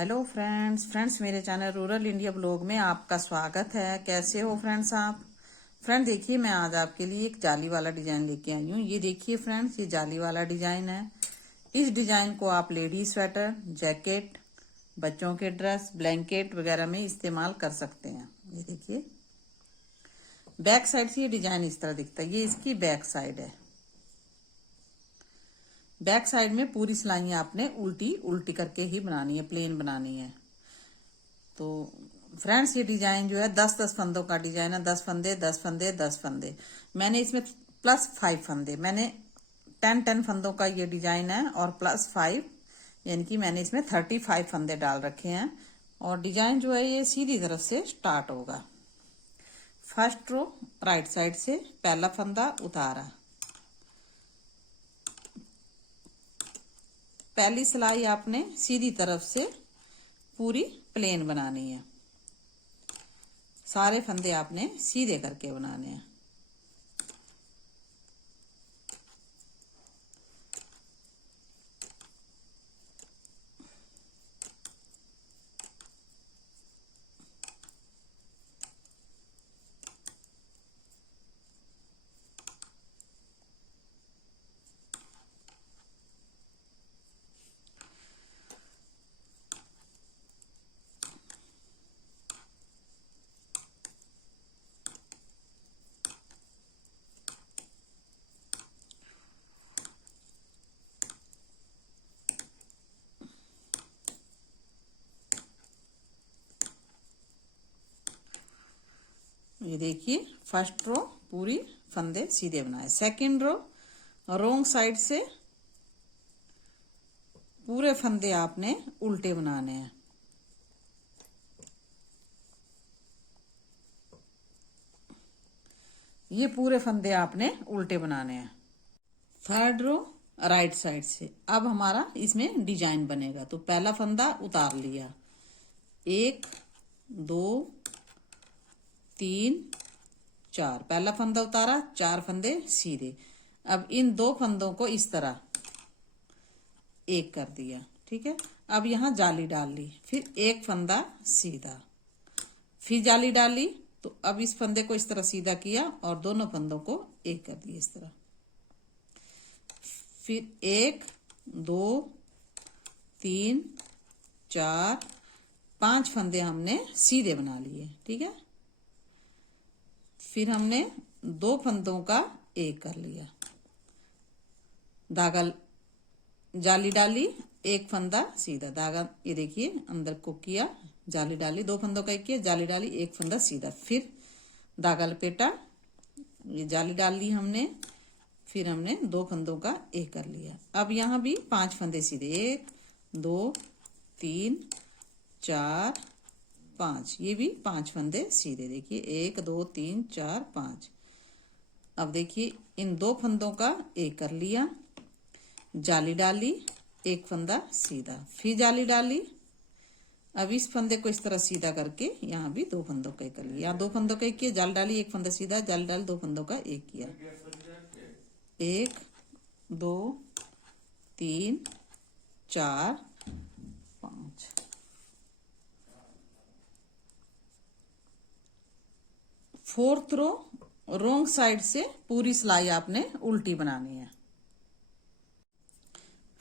Hello friends मेरे channel rural India blog में आपका स्वागत है। कैसे हो फ्रेंड्स आप? फ्रेंड देखिए, मैं आज आपके लिए एक जाली वाला डिजाइन लेके आई हूँ। ये देखिए फ्रेंड्स, ये जाली वाला डिजाइन है। इस डिजाइन को आप लेडीज स्वेटर, जैकेट, बच्चों के ड्रेस, ब्लैंकेट वगैरह में इस्तेमाल कर सकते हैं। ये देखिए, बैक साइड से ये डिजाइन इस तरह दिखता है। ये इसकी बैक साइड है। बैक साइड में पूरी सिलाइयां आपने उल्टी उल्टी करके ही बनानी है, प्लेन बनानी है। तो फ्रेंड्स, ये डिजाइन जो है 10-10 फंदों का डिजाइन है। 10 फंदे 10 फंदे 10 फंदे। मैंने इसमें +5 फंदे, मैंने 10 फंदों का ये डिजाइन है और +5 यानी कि मैंने इसमें 35 फंदे डाल रखे हैं। और डिजाइन जो है ये सीधी तरफ से स्टार्ट होगा। फर्स्ट रो राइट साइड से पहला फंदा उतारा, पहली सिलाई आपने सीधी तरफ से पूरी प्लेन बनानी है। सारे फंदे आपने सीधे करके बनाने हैं। ये देखिए, फर्स्ट रो पूरी फंदे सीधे बनाए। सेकंड रो रोंग साइड से पूरे फंदे आपने उल्टे बनाने हैं। ये पूरे फंदे आपने उल्टे बनाने हैं। थर्ड रो राइट साइड से अब हमारा इसमें डिजाइन बनेगा। तो पहला फंदा उतार लिया, 1 2 3 4, पहला फंदा उतारा, 4 फंदे सीधे। अब इन 2 फंदों को इस तरह एक कर दिया, ठीक है। अब यहां जाली डाल ली, फिर एक फंदा सीधा, फिर जाली डाली। तो अब इस फंदे को इस तरह सीधा किया और दोनों फंदों को एक कर दिया इस तरह। फिर 1 2 3 4 5 फंदे हमने सीधे बना लिए, ठीक है। फिर हमने 2 फंदों का एक कर लिया, धागा जाली डाली, एक फंदा सीधा, धागा ये देखिए अंदर को किया, जाली डाली, 2 फंदों का एक किया, जाली डाली, एक फंदा सीधा, फिर धागा लपेटा, ये जाली डाल ली हमने, फिर हमने 2 फंदों का एक कर लिया। अब यहां भी 5 फंदे सीधे, 1 2 3 4 5, ये भी 5 फंदे सीधे। देखिए 1 2 3 4 5। अब देखिए इन 2 फंदों का एक कर लिया, जाली डाली, एक फंदा सीधा, फिर जाली डाली। अब इस फंदे को इस तरह सीधा करके यहाँ भी 2 फंदों का एक कर लिया। यहाँ 2 फंदों का एक किया, जाली डाली, एक फंदा सीधा, जाली डाली, 2 फंदों का एक किया, 1 2 3 4 5। फोर्थ रो रोंग साइड से पूरी सिलाई आपने उल्टी बनानी है।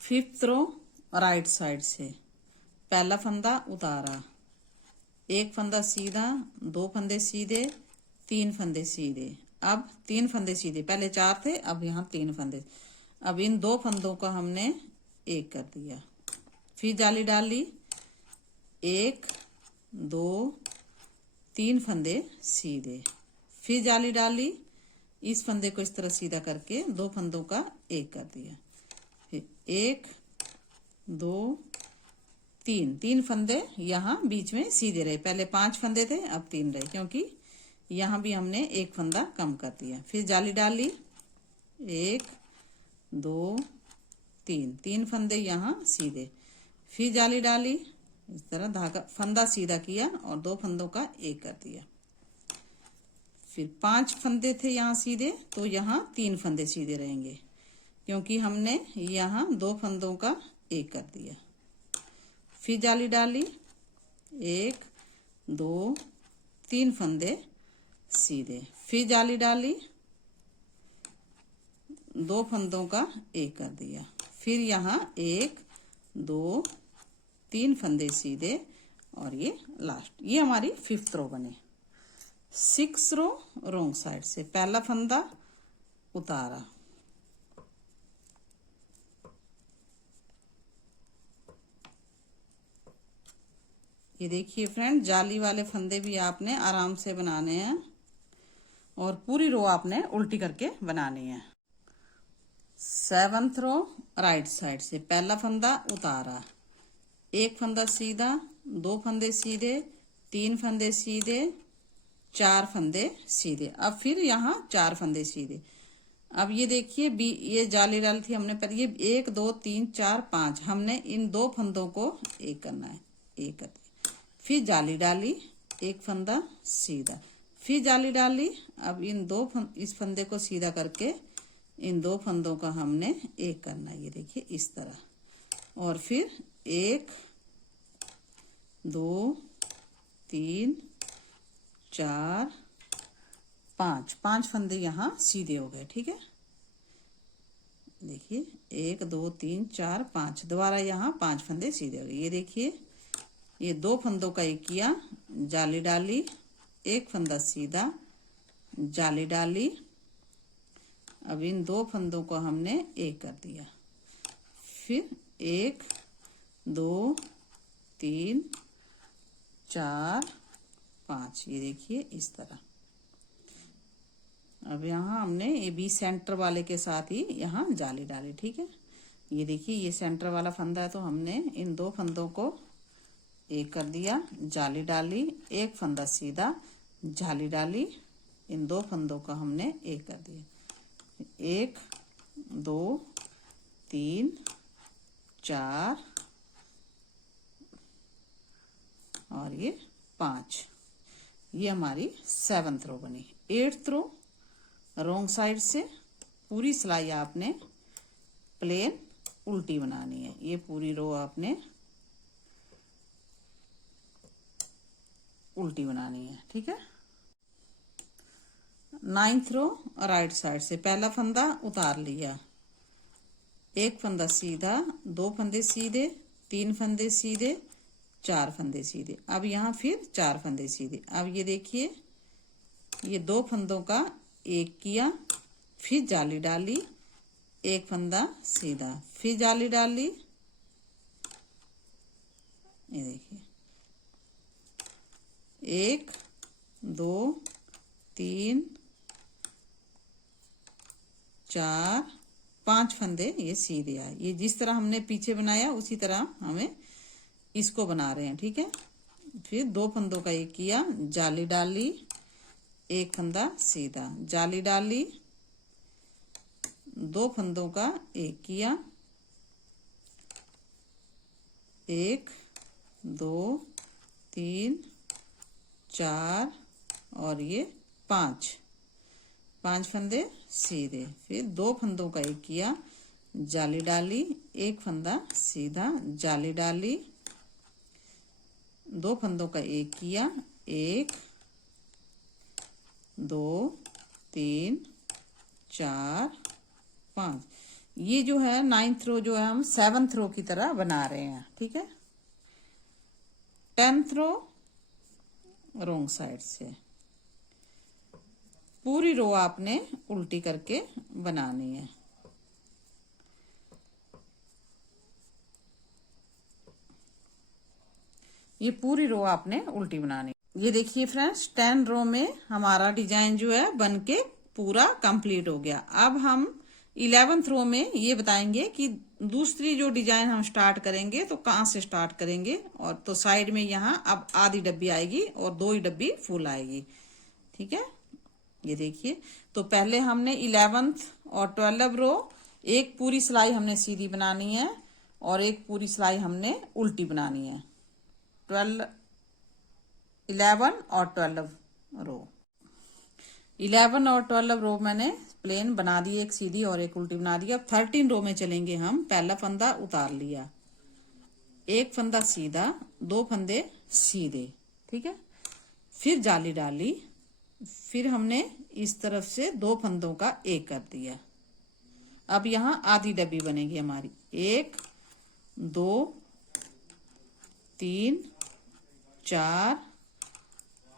फिफ्थ रो राइट साइड से पहला फंदा उतारा, एक फंदा सीधा, 2 फंदे सीधे, 3 फंदे सीधे। अब 3 फंदे सीधे, पहले 4 थे, अब यहाँ 3 फंदे। अब इन 2 फंदों का हमने एक कर दिया, फिर जाली डाली, 1 2 3 फंदे सीधे, फिर जाली डाली, इस फंदे को इस तरह सीधा करके 2 फंदों का एक कर दिया, फिर 1 2 3 फंदे यहाँ बीच में सीधे रहे। पहले 5 फंदे थे, अब 3 रहे, क्योंकि यहाँ भी हमने एक फंदा कम कर दिया। फिर जाली डाली, 1 2 3 फंदे यहाँ सीधे, फिर जाली डाली, इस तरह धागा फंदा सीधा किया और 2 फंदों का एक कर दिया। फिर 5 फंदे थे यहाँ सीधे, तो यहाँ 3 फंदे सीधे रहेंगे, क्योंकि हमने यहाँ 2 फंदों का एक कर दिया। फिर जाली डाली, 1 2 3 फंदे सीधे, फिर जाली डाली, 2 फंदों का एक कर दिया, फिर यहाँ 1 2 3 फंदे सीधे और ये लास्ट, ये हमारी 5th रो बने। 6th रो रोंग साइड से पहला फंदा उतारा, ये देखिए फ्रेंड, जाली वाले फंदे भी आपने आराम से बनाने हैं और पूरी रो आपने उल्टी करके बनानी है। 7th रो राइट साइड से पहला फंदा उतारा, 1 फंदा सीधा, 2 फंदे सीधे, 3 फंदे सीधे, 4 फंदे सीधे। अब फिर यहाँ 4 फंदे सीधे। अब ये देखिए ये जाली डाली थी हमने, पर ये 1 2 3 4 5, हमने इन 2 फंदों को एक करना है, एक कर दिया, फिर जाली डाली, 1 फंदा सीधा, फिर जाली डाली। अब इन इस फंदे को सीधा करके इन 2 फंदों का हमने एक करना है, ये देखिए इस तरह, और फिर 1 2 3 4 5, 5 फंदे यहाँ सीधे हो गए। ठीक है, देखिए 1 2 3 4 5, दोबारा यहाँ 5 फंदे सीधे हो गए। ये देखिए, ये 2 फंदों का एक किया, जाली डाली, 1 फंदा सीधा, जाली डाली। अब इन 2 फंदों को हमने एक कर दिया, फिर 1 2 3 4 5, ये देखिए इस तरह। अब यहाँ हमने ये बी सेंटर वाले के साथ ही यहाँ जाली डाली। ठीक है, ये देखिए ये सेंटर वाला फंदा है, तो हमने इन 2 फंदों को एक कर दिया, जाली डाली, 1 फंदा सीधा, जाली डाली, इन 2 फंदों का हमने एक कर दिया, 1 2 3 4 और ये 5, ये हमारी 7th रो बनी। 8th रो रोंग साइड से पूरी सिलाई आपने प्लेन उल्टी बनानी है, ये पूरी रो आपने उल्टी बनानी है। ठीक है, 9th रो राइट साइड से पहला फंदा उतार लिया, 1 फंदा सीधा, 2 फंदे सीधे, 3 फंदे सीधे, 4 फंदे सीधे। अब यहाँ फिर 4 फंदे सीधे। अब ये देखिए, ये 2 फंदों का एक किया, फिर जाली डाली, 1 फंदा सीधा, फिर जाली डाली, ये देखिए 1 2 3 4 5 फंदे ये सीधे आए। ये जिस तरह हमने पीछे बनाया उसी तरह हमें इसको बना रहे हैं। ठीक है, फिर 2 फंदों का एक किया, जाली डाली, 1 फंदा सीधा, जाली डाली, 2 फंदों का एक किया, 1 2 3 4 और ये 5 फंदे सीधे, फिर 2 फंदों का एक किया, जाली डाली, 1 फंदा सीधा, जाली डाली, 2 फंदों का एक किया, 1 2 3 4 5। ये जो है 9th रो जो है हम 7th रो की तरह बना रहे हैं। ठीक है, 10th रो रोंग साइड से पूरी रो आपने उल्टी करके बनानी है। ये पूरी रो आपने उल्टी बनानी। ये देखिए फ्रेंड्स, 10 रो में हमारा डिजाइन जो है बनके पूरा कंप्लीट हो गया। अब हम 11th रो में ये बताएंगे कि दूसरी जो डिजाइन हम स्टार्ट करेंगे तो कहाँ से स्टार्ट करेंगे। और तो साइड में यहाँ अब आधी डब्बी आएगी और 2 ही डब्बी फुल आएगी। ठीक है, ये देखिए, तो पहले हमने 11th और 12 रो एक पूरी सिलाई हमने सीधी बनानी है और एक पूरी सिलाई हमने उल्टी बनानी है। 11 और 12 रो, 11 और 12 रो मैंने प्लेन बना दी, एक सीधी और एक उल्टी बना दी। अब 13 रो में चलेंगे हम। पहला फंदा उतार लिया, एक फंदा सीधा, दो फंदे सीधे, ठीक है। फिर जाली डाली, फिर हमने इस तरफ से दो फंदों का एक कर दिया। अब यहाँ आधी डब्बी बनेगी हमारी, 1 2 3 4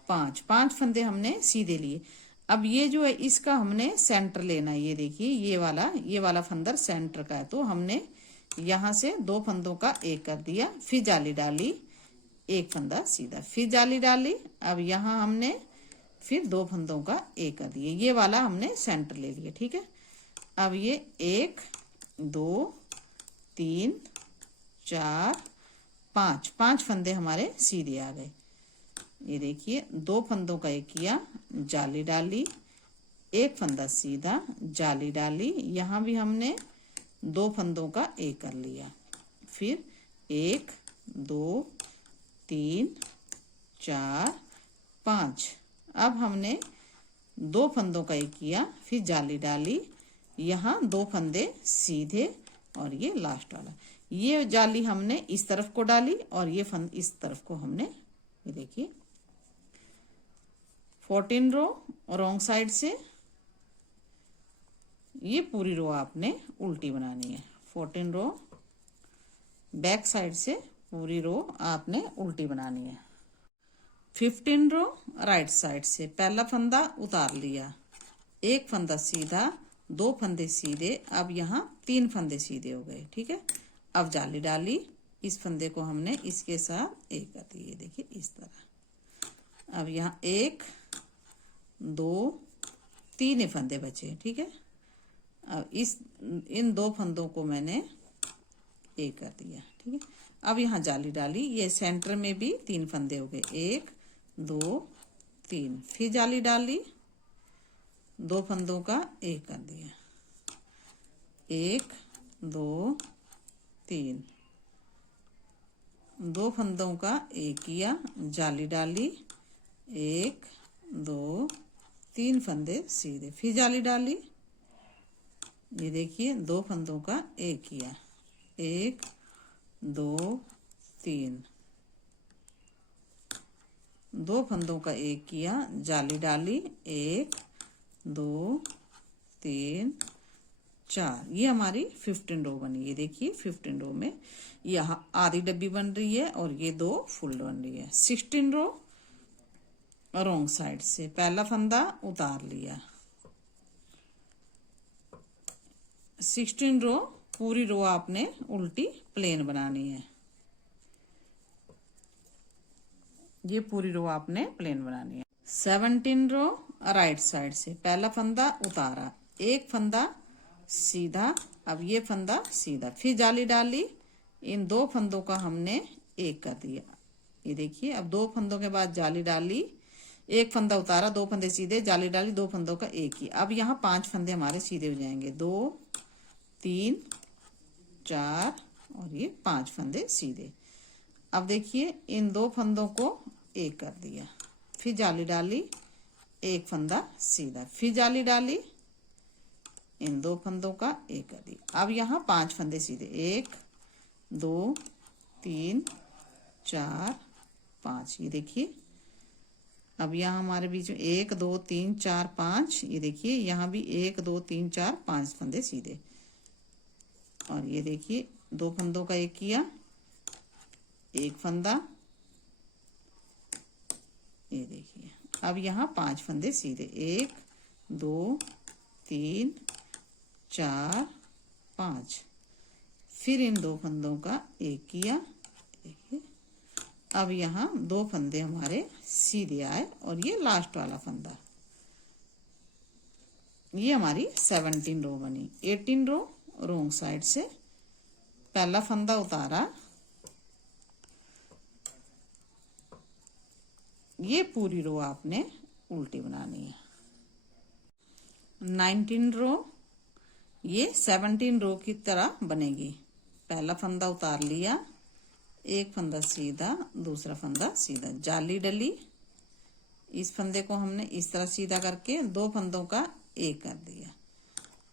5, 5 फंदे हमने सीधे लिए। अब ये जो है इसका हमने सेंटर लेना है। ये देखिए ये वाला फंदर सेंटर का है, तो हमने यहाँ से दो फंदों का एक कर दिया, फिर जाली डाली, एक फंदा सीधा, फिर जाली डाली। अब यहाँ हमने फिर दो फंदों का एक कर दिया, ये वाला हमने सेंटर ले लिया, ठीक है। अब ये 1 2 3 4 5, 5 फंदे हमारे सीधे आ गए। ये देखिए दो फंदों का एक किया, जाली डाली, एक फंदा सीधा, जाली डाली, यहाँ भी हमने दो फंदों का एक कर लिया। फिर 1 2 3 4 5, अब हमने दो फंदों का एक किया, फिर जाली डाली, यहाँ दो फंदे सीधे और ये लास्ट वाला। ये जाली हमने इस तरफ को डाली और ये फंद इस तरफ को हमने, ये देखिए 14 रो रॉन्ग साइड से, ये पूरी रो आपने उल्टी बनानी है। 14 रो बैक साइड से पूरी रो आपने उल्टी बनानी है। 15 रो राइट साइड से पहला फंदा उतार लिया, एक फंदा सीधा, दो फंदे सीधे, अब यहाँ तीन फंदे सीधे हो गए, ठीक है। अब जाली डाली, इस फंदे को हमने इसके साथ एक कर दिए, देखिए इस तरह। अब यहाँ 1 2 3 फंदे बचे, ठीक है। अब इन दो फंदों को मैंने एक कर दिया, ठीक है। अब यहाँ जाली डाली, ये सेंटर में भी तीन फंदे हो गए, 1 2 3, फिर जाली डाली, दो फंदों का एक कर दिया, 1 2 3, दो फंदों का एक किया, जाली डाली, 1 2 3 फंदे सीधे, फिर जाली डाली, ये देखिए दो फंदों का एक किया, 1 2 3, दो फंदों का एक किया, जाली डाली, 1 2 3 4, ये हमारी 15 रो बनी। ये देखिए 15 रो में यहाँ आधी डब्बी बन रही है और ये दो फुल बन रही है। 16 रो रॉन्ग साइड से पहला फंदा उतार लिया, 16 रो पूरी रो आपने उल्टी प्लेन बनानी है, ये पूरी रो आपने प्लेन बनानी है। 17 रो राइट साइड से पहला फंदा उतारा, एक फंदा सीधा, अब ये फंदा सीधा, फिर जाली डाली, इन दो फंदों का हमने एक कर दिया। ये देखिए अब दो फंदों के बाद जाली डाली, एक फंदा उतारा, दो फंदे सीधे, जाली डाली, दो फंदों का एक ही। अब यहाँ 5 फंदे हमारे सीधे हो जाएंगे, 2 3 4 और ये 5 फंदे सीधे। अब देखिए इन दो फंदों को एक कर दिया, फिर जाली डाली, एक फंदा सीधा, फिर जाली डाली, इन दो फंदों का एक कर दिया। अब यहाँ 5 फंदे सीधे, 1 2 3 4 5, ये देखिए अब यहाँ हमारे बीच में 1 2 3 4 5, ये देखिए यहाँ भी 1 2 3 4 5 फंदे सीधे, और ये देखिए दो फंदों का एक किया, एक फंदा, ये देखिए अब यहाँ 5 फंदे सीधे, 1 2 3 4 5, फिर इन दो फंदों का एक किया, देखिए अब यहाँ दो फंदे हमारे सीधे आए और ये लास्ट वाला फंदा, ये हमारी 17 रो बनी। 18 रो रॉन्ग साइड से पहला फंदा उतारा, ये पूरी रो आपने उल्टी बनानी है। 19 रो ये 17 रो की तरह बनेगी, पहला फंदा उतार लिया, एक फंदा सीधा, दूसरा फंदा सीधा, जाली डली, इस फंदे को हमने इस तरह सीधा करके दो फंदों का एक कर दिया,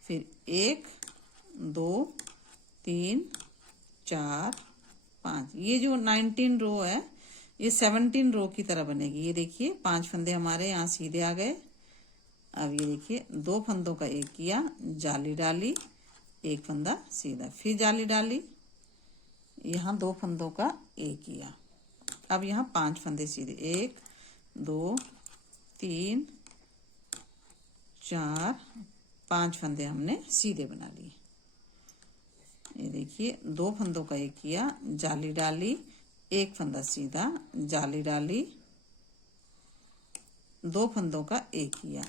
फिर 1 2 3 4 5। ये जो 19 रो है ये 17 रो की तरह बनेगी। ये देखिए 5 फंदे हमारे यहाँ सीधे आ गए। अब ये देखिए 2 फंदों का एक किया, जाली डाली, एक फंदा सीधा, फिर जाली डाली, यहाँ 2 फंदों का एक किया। अब यहाँ 5 फंदे सीधे, 1 2 3 4 5 फंदे हमने सीधे बना लिए। ये देखिए 2 फंदों का एक किया, जाली डाली, एक फंदा सीधा, जाली डाली, 2 फंदों का एक किया,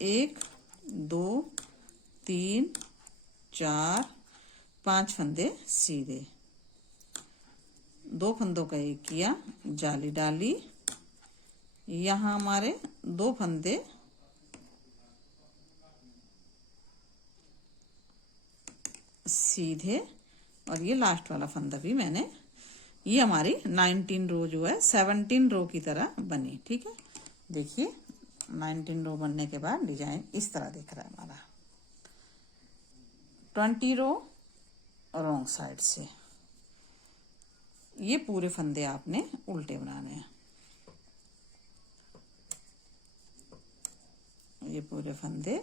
1 2 3 4 5 फंदे सीधे, 2 फंदों का एक किया, जाली डाली, यहाँ हमारे 2 फंदे सीधे, और ये लास्ट वाला फंदा भी मैंने, ये हमारी 19 रो जो है 17 रो की तरह बनी। ठीक है, देखिए 19 रो बनने के बाद डिजाइन इस तरह दिख रहा है हमारा। 20 रो रॉन्ग साइड से, ये पूरे फंदे आपने उल्टे बनाने हैं। ये पूरे फंदे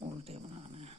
उल्टे बनाने हैं।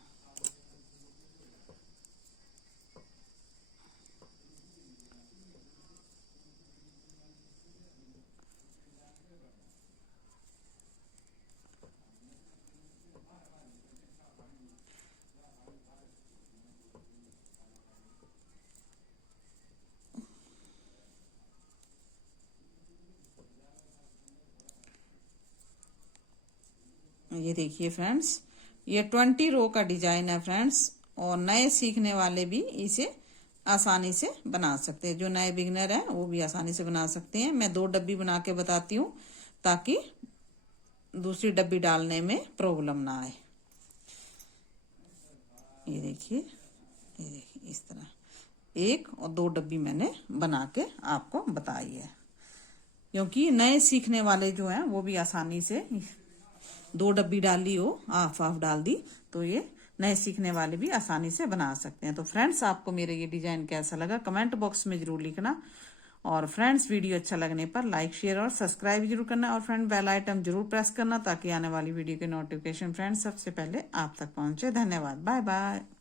ये देखिए फ्रेंड्स, ये 20 रो का डिजाइन है फ्रेंड्स, और नए सीखने वाले भी इसे आसानी से बना सकते हैं। जो नए बिगनर हैं वो भी आसानी से बना सकते हैं। मैं 2 डब्बी बना के बताती हूँ ताकि दूसरी डब्बी डालने में प्रॉब्लम ना आए। ये देखिए इस तरह 1 और 2 डब्बी मैंने बना के आपको बताई है, क्योंकि नए सीखने वाले जो हैं वो भी आसानी से 2 डब्बी डाली हो, हाफ हाफ डाल दी, तो ये नए सीखने वाले भी आसानी से बना सकते हैं। तो फ्रेंड्स, आपको मेरा ये डिजाइन कैसा लगा कमेंट बॉक्स में जरूर लिखना, और फ्रेंड्स वीडियो अच्छा लगने पर लाइक शेयर और सब्सक्राइब जरूर करना, और फ्रेंड बेल आइटम जरूर प्रेस करना ताकि आने वाली वीडियो के नोटिफिकेशन फ्रेंड्स सबसे पहले आप तक पहुंचे। धन्यवाद, बाय बाय।